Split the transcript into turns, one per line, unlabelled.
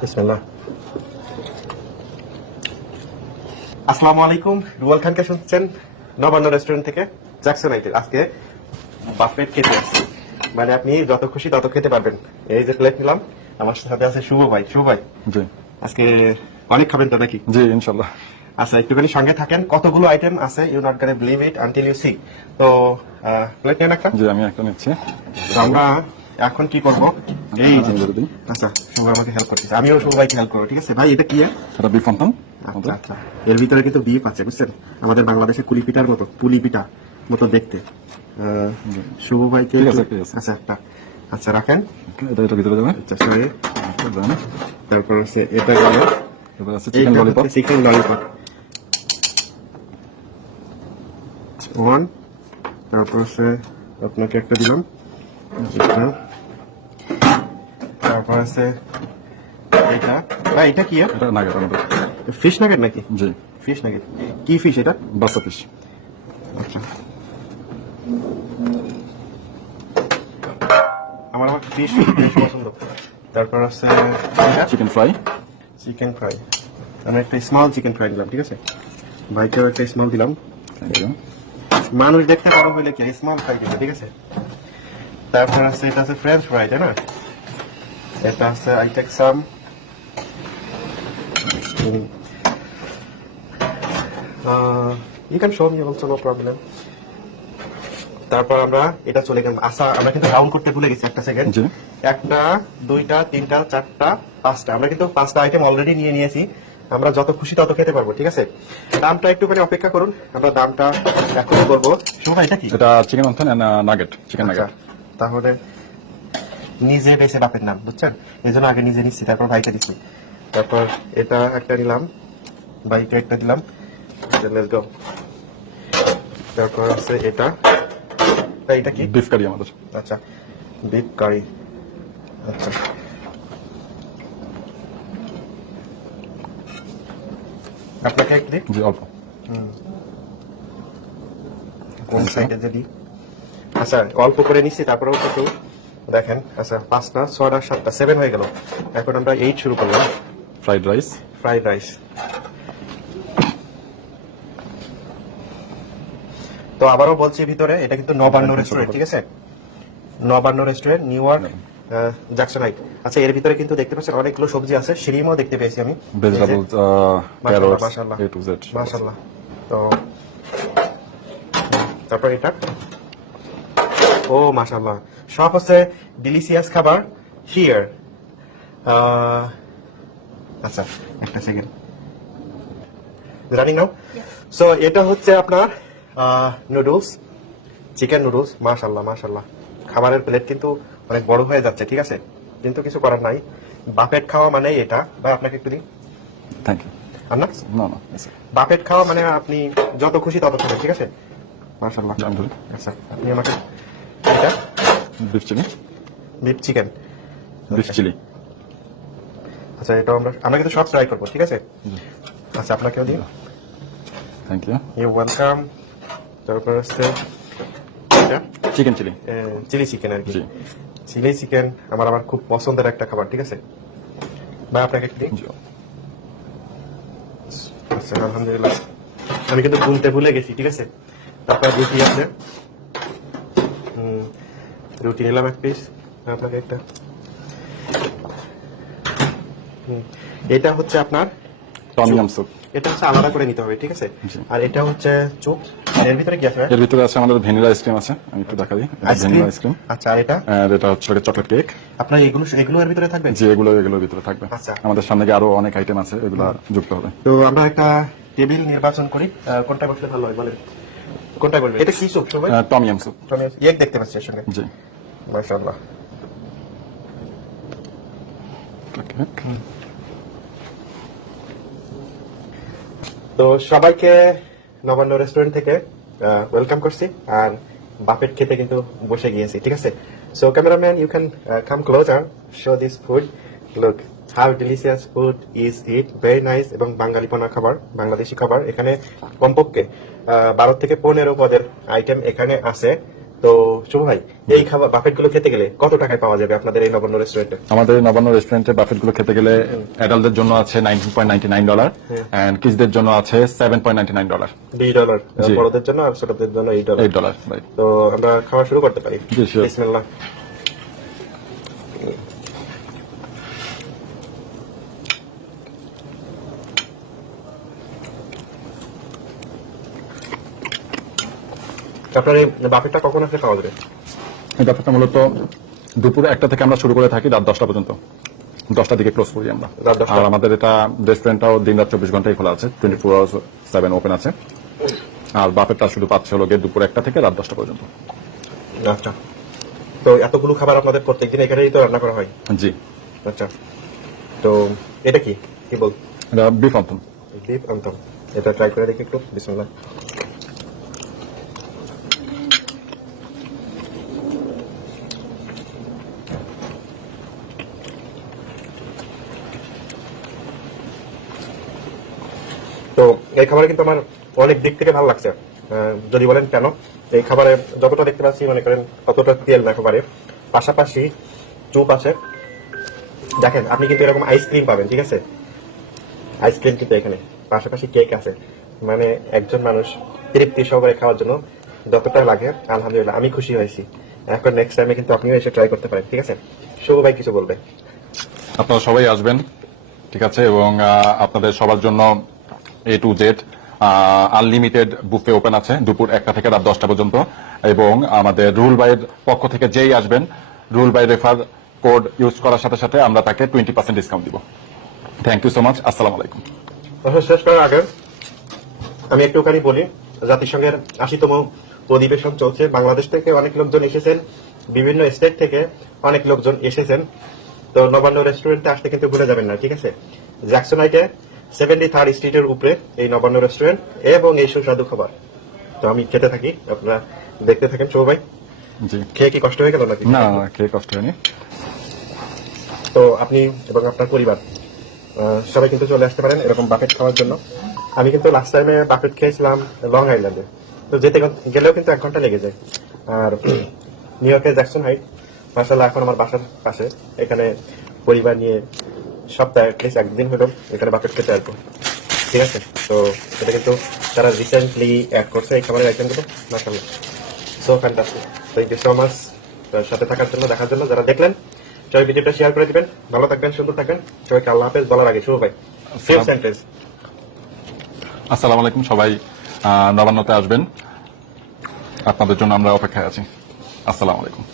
বিসমিল্লাহ। আসসালামু আলাইকুম। রুয়াল খানকে শুনছেন নবান্ন রেস্টুরেন্ট থেকে জ্যাকসন আইটেল আজকে বাফেট খেতে আসছি। মানে আপনি যত খুশি তত খেতে পারবেন। এই যে প্লেট নিলাম আমার সাথে আছে শুভ ভাই। শুভ ভাই
জি।
আজকে অনেক খাবেন তো নাকি?
জি ইনশাল্লাহ।
আচ্ছা একটুখানি সঙ্গে থাকেন। কতগুলো আইটেম আছে? You not gonna believe it until you see তো প্লেট নেন একটা।
জি আমি একটা নিচ্ছি।
আমরা এখন কি করব? এই আচ্ছা শুভ আমাকে হেল্প করতেছে। আমিও শুভ ভাইকে হেল্প করব ঠিক আছে? ভাই এটা কি?
এটা বিফ ফন্টান।
আচ্ছা আচ্ছা। এর ভিতরে কিন্তু বিপ আছে বুঝছেন? আমাদের বাংলাদেশে কুলি পিঠার মতো পুলি পিঠা মতো দেখতে। শুভ ভাইকে। আচ্ছা একটা আচ্ছা রাখেন।
এটা এটা ভিতরে যাবে
আচ্ছা সরি তারপর আছে এটা গেল।
এবার আছে chicken lollipop
chicken lollipop one তারপর আছে আপনাকে একটা দিলাম। তারপর আছে এটা। এটা কি
এটা নাগেট আমাদের।
ফিশ নাগেট নাকি?
জি।
ফিশ নাগেট কি ফিশ এটা?
বাসা পিস
আচ্ছা। আমার আবার ফিশ বেশ পছন্দ। তারপর আছে
চিকেন ফ্রাই
চিকেন ফ্রাই আমি একটা স্মল চিকেন ফ্রাই দিলাম ঠিক আছে? ভাইকেও একটা স্মল দিলাম। মানুষ দেখতে বড় হইলে কি স্মল ফ্রাই দিবে ঠিক আছে? তারপর আছে এটা আছে ফ্রেঞ্চ ফ্রাই তাই না? এটা আছে I take some you can show me also no problem তারপর আমরা এটা চলে গেলাম। আশা আমরা কিন্তু রাউন্ড করতে ভুলে গেছি একটা সেকেন্ড একটা দুইটা তিনটা চারটা পাঁচটা। আমরা কিন্তু পাঁচটা আইটেম অলরেডি নিয়ে নিয়েছি। আমরা যত খুশি তত খেতে পারব ঠিক আছে? দামটা একটুখানি অপেক্ষা করুন। আমরা দামটা এখন করব। শোভা এটা কি?
এটা chicken and nugget chicken nugget
তাহলে নিজে বেছে বাপের নাম বুঝছেন? এই জন্য আগে নিজে নিচ্ছি তারপর ভাইকে দিচ্ছি। তারপর এটা একটা নিলাম বাইকে একটা দিলাম। লেটস গো তারপর আছে এটা। এটা কি?
বিফ কারি আমাদের।
আচ্ছা বিফ কারি। আচ্ছা। আপনাকে এক দিই?
জি অল্প।
কোন সাইডে যদি আচ্ছা অল্প করে নিচ্ছি তারপরেও একটু দেখেন আচ্ছা পাঁচটা ছয়টা সাতটা সেভেন হয়ে গেল। এখন আমরা এইট শুরু করলাম।
ফ্রাইড রাইস
ফ্রাইড রাইস তো আবারও বলছি ভিতরে এটা কিন্তু নবান্ন রেস্টুরেন্ট ঠিক আছে? Nabanna restaurant New York Jackson Heights আচ্ছা এর ভিতরে কিন্তু দেখতে পাচ্ছেন অনেকগুলো সবজি আছে সিঁড়িমও দেখতে পেয়েছি আমি।
ভেজিটেবল
মাশাআল্লাহ, মাশাআল্লাহ।
এ টু জেড
মাশাল্লাহ তো তারপর এটা। ও মাশাল্লাহ সব হচ্ছে ডিলিশিয়াস খাবার। হিয়ার আচ্ছা একটা সেকেন্ড রানিং নাও সো এটা হচ্ছে আপনার নুডলস চিকেন নুডলস মাশাল্লাহ মাশাল্লাহ খাবারের প্লেট কিন্তু অনেক বড় হয়ে যাচ্ছে ঠিক আছে? কিন্তু কিছু করার নাই। বাপেট খাওয়া মানে এটা। বা আপনাকে একটু দিন
থ্যাংক ইউ
আপনার
না না
বাপেট খাওয়া মানে আপনি যত খুশি তত খাবেন ঠিক আছে? মাশাল্লাহ আচ্ছা আপনি আমাকে এটা?
Beef chilli
beef chicken
beef chilli
আচ্ছা এটা আমরা আমরা কিন্তু সব ট্রাই করব ঠিক আছে? আচ্ছা আপনাকেও দিন
থ্যাংক ইউ
ইউ ওয়েলকাম তারপর হচ্ছে এটা?
চিকেন চিলি
চিলি চিকেন আর কি। চিলি চিকেন আমার আমার খুব পছন্দের একটা খাবার ঠিক আছে? বা আপনাকে একটু দিন আচ্ছা আলহামদুলিল্লাহ। আমি কিন্তু গুনতে ভুলে গেছি ঠিক আছে? তারপর রুটি আছে। রুটি নিলাম এক পিস আপনাকে একটা। এটা হচ্ছে আপনার
টমিয়াম স্যুপ
এটা হচ্ছে আলাদা করে নিতে হবে ঠিক আছে? আর এটা হচ্ছে চুপ এর ভিতরে কি আছে
এর ভিতরে আছে আমাদের ভ্যানিলা আইসক্রিম আছে আমি একটু দেখা দিই
আইসক্রিম?
Vanilla ice cream.
আচ্ছা আর এটা?
আর এটা হচ্ছে চকলেট কেক
আপনার এগুলো এগুলো এর ভিতরে থাকবে?
যে এগুলো এগুলোর ভিতরে থাকবে।
আচ্ছা।
আমাদের সামনে গিয়ে আরও অনেক আইটেম আছে এগুলো যুক্ত হবে?
তো আমরা একটা টেবিল নির্বাচন করি কোনটা বসলে ভালো হয় বলেন। কোনটা বলবেন? এটা কি স্যুপ সবাই?
টমিয়াম স্যুপ
ইয়েক দেখতে পাচ্ছি সঙ্গে
জি।
মাশাআল্লাহ। তো সবাইকে নবান্ন রেস্টুরেন্ট থেকে ওয়েলকাম করছি। আর বাপেট খেতে কিন্তু বসে গিয়েছি ঠিক আছে? So cameraman you can come closer show this food look how delicious food is it very nice এবং বাঙালিপনা খাবার বাংলাদেশি খাবার এখানে কমপক্ষে বারো থেকে পনেরো পদের আইটেম এখানে আছে। তো শুভ ভাই এই খাবার বাফেটগুলো খেতে গেলে কত টাকায় পাওয়া যাবে আপনাদের এই নবান্ন রেস্টুরেন্টে
আমাদের নবান্ন রেস্টুরেন্টে বাফেটগুলো খেতে গেলে অ্যাডাল্টদের জন্য আছে nineteen point ninety nine dollar and কিডসদের জন্য আছে seven point ninety nine dollar
দুই ডলার বড়দের জন্য আর ছোটদের জন্য এই ডলার
এইট ডলার রাইট
তো আমরা খাওয়া শুরু করতে পারি। বিসমিল্লাহ। আপনার এই বাফেটটা কখন আসলে খাওয়া যাবে?
এই ব্যাপারটা মূলত দুপুর একটা থেকে আমরা শুরু করে থাকি রাত দশটা পর্যন্ত। দশটার দিকে ক্লোজ করি আমরা। আর আমাদের এটা রেস্টুরেন্টটাও দিন রাত চব্বিশ ঘন্টাই খোলা আছে twenty four hours seven open আছে। আর বাফেটটা শুধু পাচ্ছে হলো গিয়ে দুপুর একটা থেকে রাত দশটা পর্যন্ত।
আচ্ছা। তো এতগুলো খাবার আপনাদের প্রত্যেকদিন এখানেই তো রান্না করা হয়?
জি।
আচ্ছা। তো এটা কি? কি বল?
এটা বিফ অন্থন
বিফ আনতাম এটা ট্রাই করে দেখি একটু। বিসমিল্লাহ তো এই খাবারে কিন্তু আমার অনেক দিক থেকে ভালো লাগছে। যদি বলেন কেন? এই খাবারে যতটা দেখতে পাচ্ছি, মনে করেন, ততটা তেল না খাবারে। পাশাপাশি চুপ আছে। দেখেন, আপনি কিন্তু এরকম আইসক্রিম পাবেন, ঠিক আছে? আইসক্রিম কিন্তু এখানে। পাশাপাশি কেক আছে। মানে একজন মানুষ তৃপ্তি সহকারে খাওয়ার জন্য যতটা লাগে, আলহামদুলিল্লাহ, আমি খুশি হয়েছি। এখন নেক্সট টাইমে কিন্তু আপনিও এসে ট্রাই করতে পারেন, ঠিক আছে? শুভ ভাই কিছু বলবে।
আপনারা সবাই আসবেন, ঠিক আছে? এবং আপনাদের সবার জন্য A to Z unlimited buffet open আছে, দুপুর একটা থেকে রাত দশটা পর্যন্ত। এবং আমাদের রুল বাইয়ের পক্ষ থেকে যেই আসবেন rule by refer code use করার সাথে সাথে আমরা তাকে টোয়েন্টি পার্সেন্ট ডিসকাউন্ট দিব। থ্যাংক ইউ সো মাচ আসসালামু আলাইকুম।
শেষ করার আগে আমি একটুখানি বলি, জাতিসংঘের আশিতম অধিবেশন চলছে। বাংলাদেশ থেকে অনেক লোকজন এসেছেন, বিভিন্ন স্টেট থেকে অনেক লোকজন এসেছেন। তো নবান্ন রেস্টুরেন্টে আসতে কিন্তু ভুলে যাবেন না, ঠিক আছে? জ্যাকসোনাইটে সেভেন্টি থার্ড স্ট্রিটের উপরে এই নবান্ন রেস্টুরেন্ট এবং এই সুস্বাদু খাবার। তো আমি খেতে থাকি আপনারা দেখতে থাকেন। শো ভাই খেয়ে কি কষ্ট হয়ে গেল নাকি?
না কে কষ্ট হয়নি।
তো আপনি এবং আপনার পরিবার সবাই কিন্তু চলে আসতে পারেন এরকম বাফেট খাওয়ার জন্য। আমি কিন্তু লাস্ট টাইমে বাফেট খেয়েছিলাম লং আইল্যান্ডে তো যেতে গেলেও কিন্তু এক ঘণ্টা লেগে যায়। আর নিউ ইয়র্কের জ্যাকসন হাইট মার্শাল্লাহ এখন আমার বাসার পাশে। এখানে পরিবার নিয়ে সপ্তাহে অ্যাটলিস্ট একদিন হলেও এখানে বাফেট খেতে আসব ঠিক আছে? তো এটা কিন্তু তারা রিসেন্টলি অ্যাড করছে এই খাবারের আইটেমগুলো মার্শাল্লাহ so fantastic thank you so much সাথে থাকার জন্য দেখার জন্য। যারা দেখলেন সবাই ভিডিওটা শেয়ার করে দিবেন। ভালো থাকবেন সুন্দর থাকবেন। সবাইকে আল্লাহ হাফেজ বলার আগে শুভ ভাই। সেম সেন্টেন্স
আসসালামু আলাইকুম সবাই নবান্নতে আসবেন। আপনাদের জন্য আমরা অপেক্ষায় আছি। আসসালামু আলাইকুম।